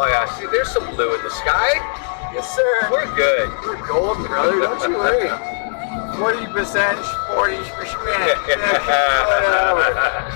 Oh yeah, see, there's some blue in the sky. Yes, sir. We're good. We're golden, brother. Don't you worry. 40%, 40%. Whatever.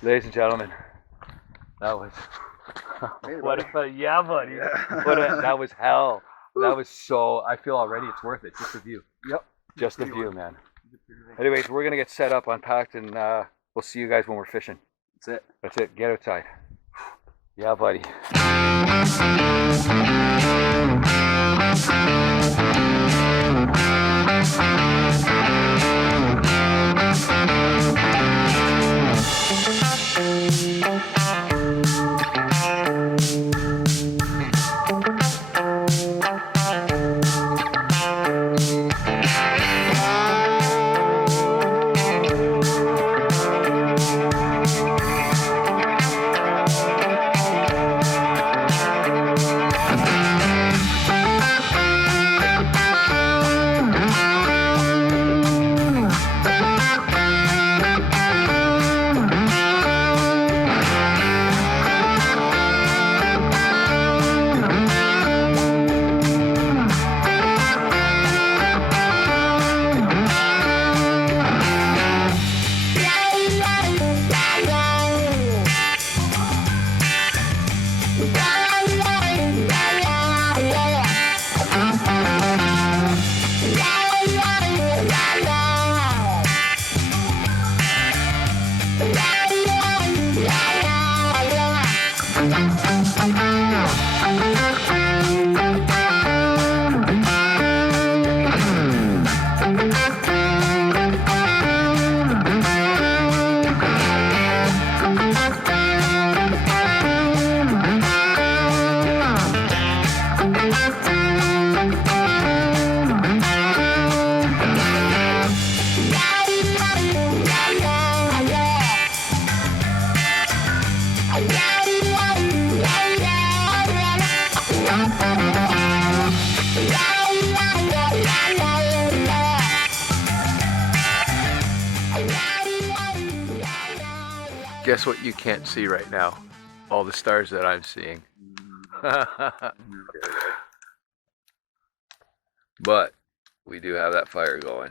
Ladies and gentlemen, that was what a yeah, buddy. That was hell. That was so. I feel already it's worth it. Just the view. Yep. Just the view, man. Anyways, we're gonna get set up, unpacked, and we'll see you guys when we're fishing. That's it. That's it. Get outside. Yeah, buddy. Guess what you can't see right now? All the stars that I'm seeing. But we do have that fire going.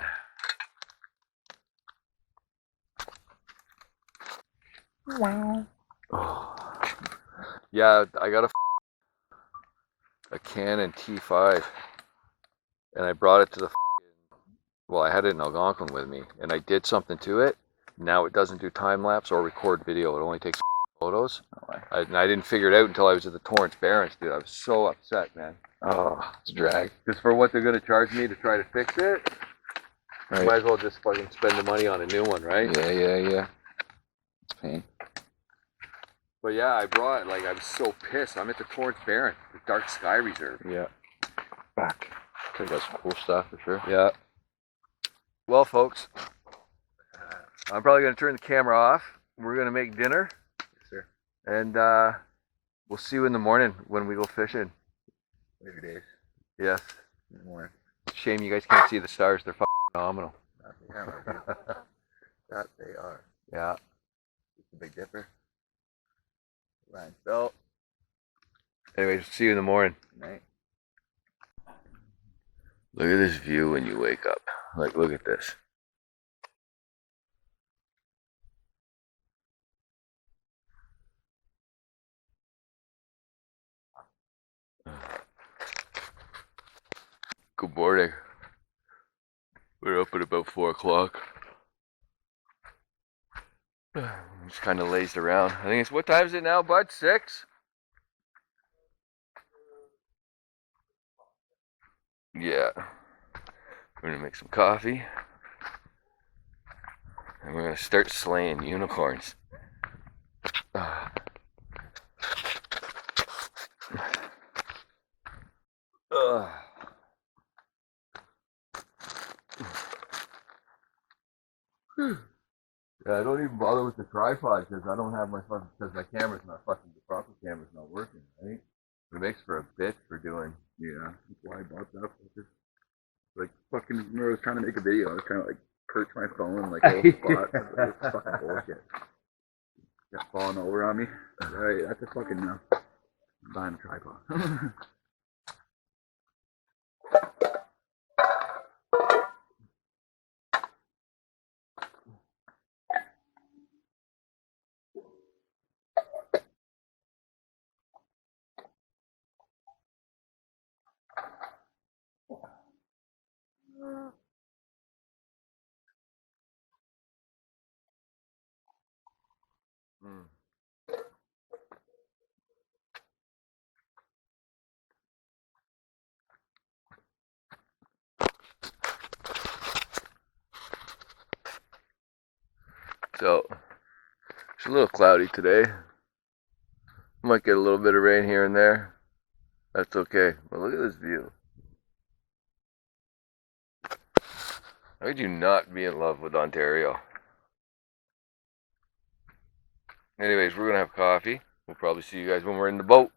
Wow. Oh. Yeah, I got a Canon T5 and I brought it to the well, I had it in Algonquin with me and I did something to it. Now it doesn't do time lapse or record video. It only takes photos. And I didn't figure it out until I was at the Torrance Barrens, dude. I was so upset, man. Oh, it's a drag. Just for what they're going to charge me to try to fix it. Right. Might as well just fucking spend the money on a new one, right? Yeah. It's pain. But yeah, I brought it. Like, I was so pissed. I'm at the Torrance Barrens, the Dark Sky Reserve. Yeah. Back. Got some cool stuff for sure. Yeah. Well, folks, I'm probably going to turn the camera off. We're going to make dinner. Yes, sir. And we'll see you in the morning when we go fishing. Later days. Yes. In the morning. Shame you guys can't see the stars. They're phenomenal. That they are. Yeah. It's a Big Dipper. Ryan. So, anyways, see you in the morning. Night. Look at this view when you wake up. Like, look at this. Good morning. We're up at about 4 o'clock. Just kind of lazed around. I think it's, what time is it now, bud? 6? Yeah. We're gonna make some coffee. And we're gonna start slaying unicorns. Yeah, I don't even bother with the tripod because I don't have my fucking, because my camera's not fucking, the proper camera's not working, right? It makes for a bitch for doing. Yeah, that's why I bought that. Just like fucking, remember I was trying to make a video. I was trying to like perch my phone like a little spot. It's fucking bullshit. Got falling over on me. Right, that's a fucking no. I'm buying a tripod. So, it's a little cloudy today. Might get a little bit of rain here and there. That's okay. But look at this view. How could you not be in love with Ontario? Anyways, we're gonna have coffee. We'll probably see you guys when we're in the boat.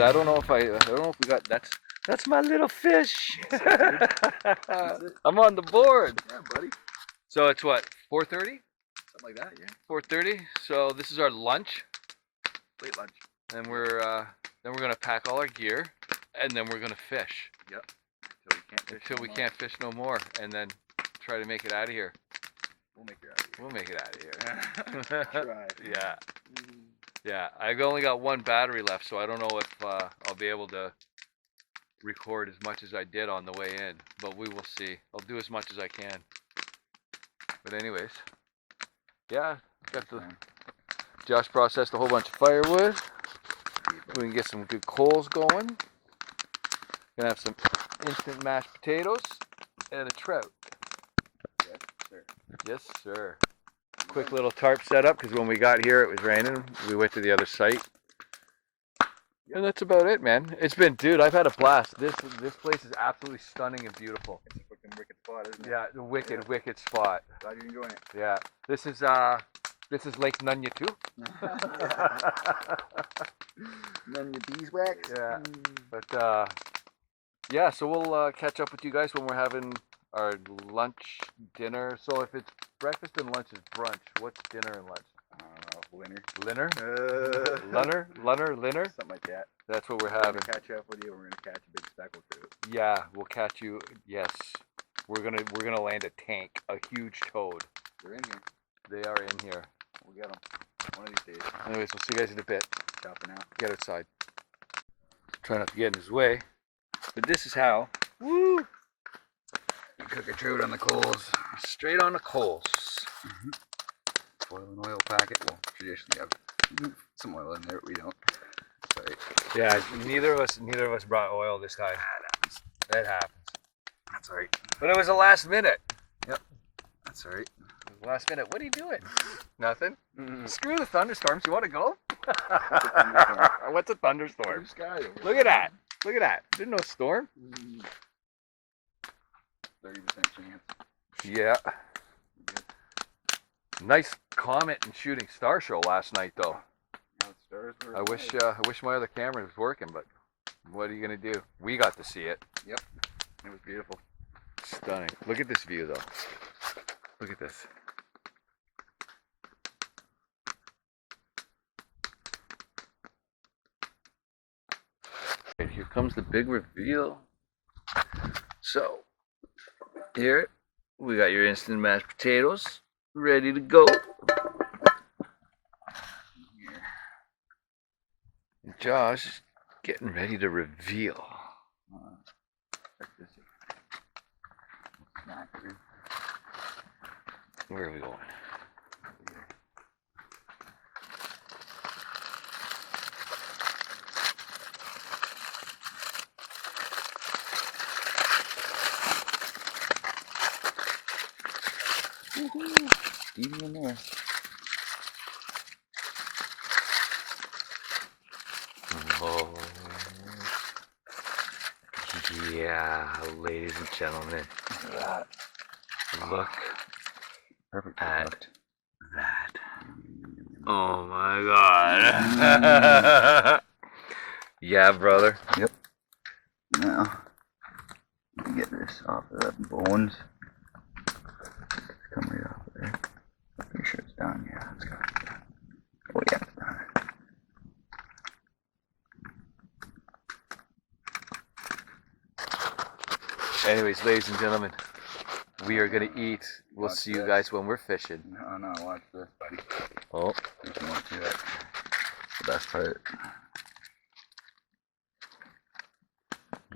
I don't know if we got, that's my little fish. I'm on the board. Yeah, buddy. So it's what, 4:30? Something like that, yeah. 4:30. So this is our lunch, Late lunch. and then we're gonna pack all our gear, and then we're gonna fish. Yep. Until we can't fish no more, and then try to make it out of here. We'll make it out of here. We'll make it out of here. Try. Yeah. Yeah, I've only got one battery left, so I don't know if I'll be able to record as much as I did on the way in, but we will see. I'll do as much as I can. But anyways, yeah, got the Josh processed a whole bunch of firewood. We can get some good coals going. Gonna have some instant mashed potatoes and a trout. Yes, sir. Yes, sir. Quick little tarp setup because when we got here it was raining. We went to the other site. And that's about it, man. It's been, dude, I've had a blast. This place is absolutely stunning and beautiful. It's a fucking wicked spot, isn't it? Yeah, the wicked spot. Glad you're enjoying it. Yeah. This is This is Lake Nunya too. Nunya beeswax. Yeah. But yeah, so we'll catch up with you guys when we're having our lunch, dinner. So if it's breakfast and lunch is brunch, what's dinner and lunch? I don't know, winter. Linner? Linner? Something like that. That's what we're We're having. gonna catch up with you. We're gonna catch a big speckled trout. Yeah, we'll catch you. Yes, we're gonna land a tank, a huge toad. They're in here. They are in here. We'll get them one of these days. Anyways, we'll see you guys in a bit. Ciao for now. Get outside. Try not to get in his way. But this is how Woo! you cook a trout on the coals. Straight on the coals. Foil and oil packet. Well, traditionally have some oil in there, but we don't. Sorry. Yeah, neither of us brought oil this time. That happens. That's alright. But it was the last minute. That's alright. Last minute. What are you doing? Nothing. Screw the thunderstorms. You want to go? What's a thunderstorm? Sky. Look at that. Look at that. Didn't know storm. 30% chance. Yeah. Nice comet and shooting star show last night, though. Yeah, the stars were I wish my other camera was working, but what are you gonna do? We got to see it. Yep. It was beautiful. Stunning. Look at this view, though. Look at this. Right, here comes the big reveal. So, here we got your instant mashed potatoes ready to go. And Josh is getting ready to reveal. Check this out. Where are we going? Steamy in there. Oh, yeah, ladies and gentlemen, look Perfect. at that. Oh my God. Yeah, brother. Yep. Now, let me get this off of the bones. It's come right off of there. I'm pretty sure it's done. Yeah, it's got it done. Oh yeah, it's done. Anyways, ladies and gentlemen, we are gonna eat. We'll Watch see you this. guys when we're fishing. No, watch this, buddy. Oh, You can watch it. The best part.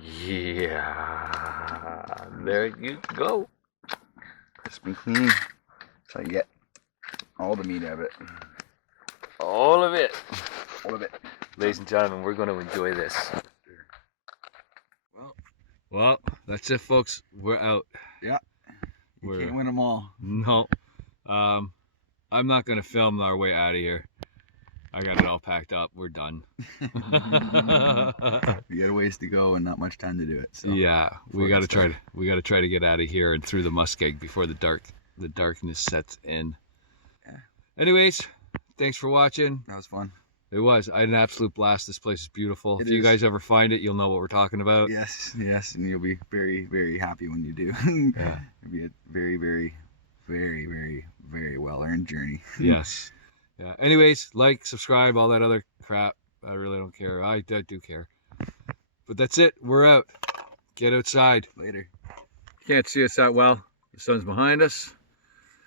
yeah. There you go. Crisp and clean. So you get all the meat out of it. All of it. All of it. Ladies and gentlemen, we're going to enjoy this. Well, that's it, folks. We're out. Yeah. You We're- can't win them all. No. I'm not going to film our way out of here. I got it all packed up. We're done. We got a ways to go and not much time to do it. So Yeah, we got to Before it try to get out of here and through the muskeg before the darkness sets in. Yeah. Anyways, thanks for watching. that was fun. It was. I had an absolute blast. This place is beautiful. It If you is. guys ever find it, you'll know what we're talking about. Yes, and you'll be very, very happy when you do. Yeah. It'll be a very, very, very, very, very well-earned journey. Yes. Yeah. Anyways, like, subscribe, all that other crap. I really don't care. I do care. But that's it. We're out. Get outside. Later. You can't see us that well. The sun's behind us.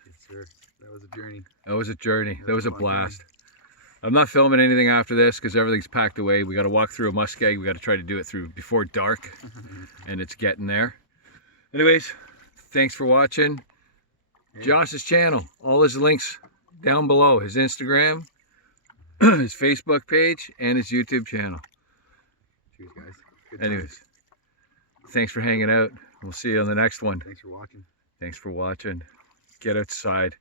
Yes, sir. That was a journey. That was a journey. That was a fun blast. I'm not filming anything after this because everything's packed away. We got to walk through a muskeg. We got to try to do it through before dark, and it's getting there. Anyways, thanks for watching. Josh's channel. All his links down below. His Instagram, his Facebook page, and his YouTube channel. Cheers, guys. Good time. Anyways, thanks for hanging out. We'll see you on the next one. Thanks for watching. Thanks for watching. Get outside.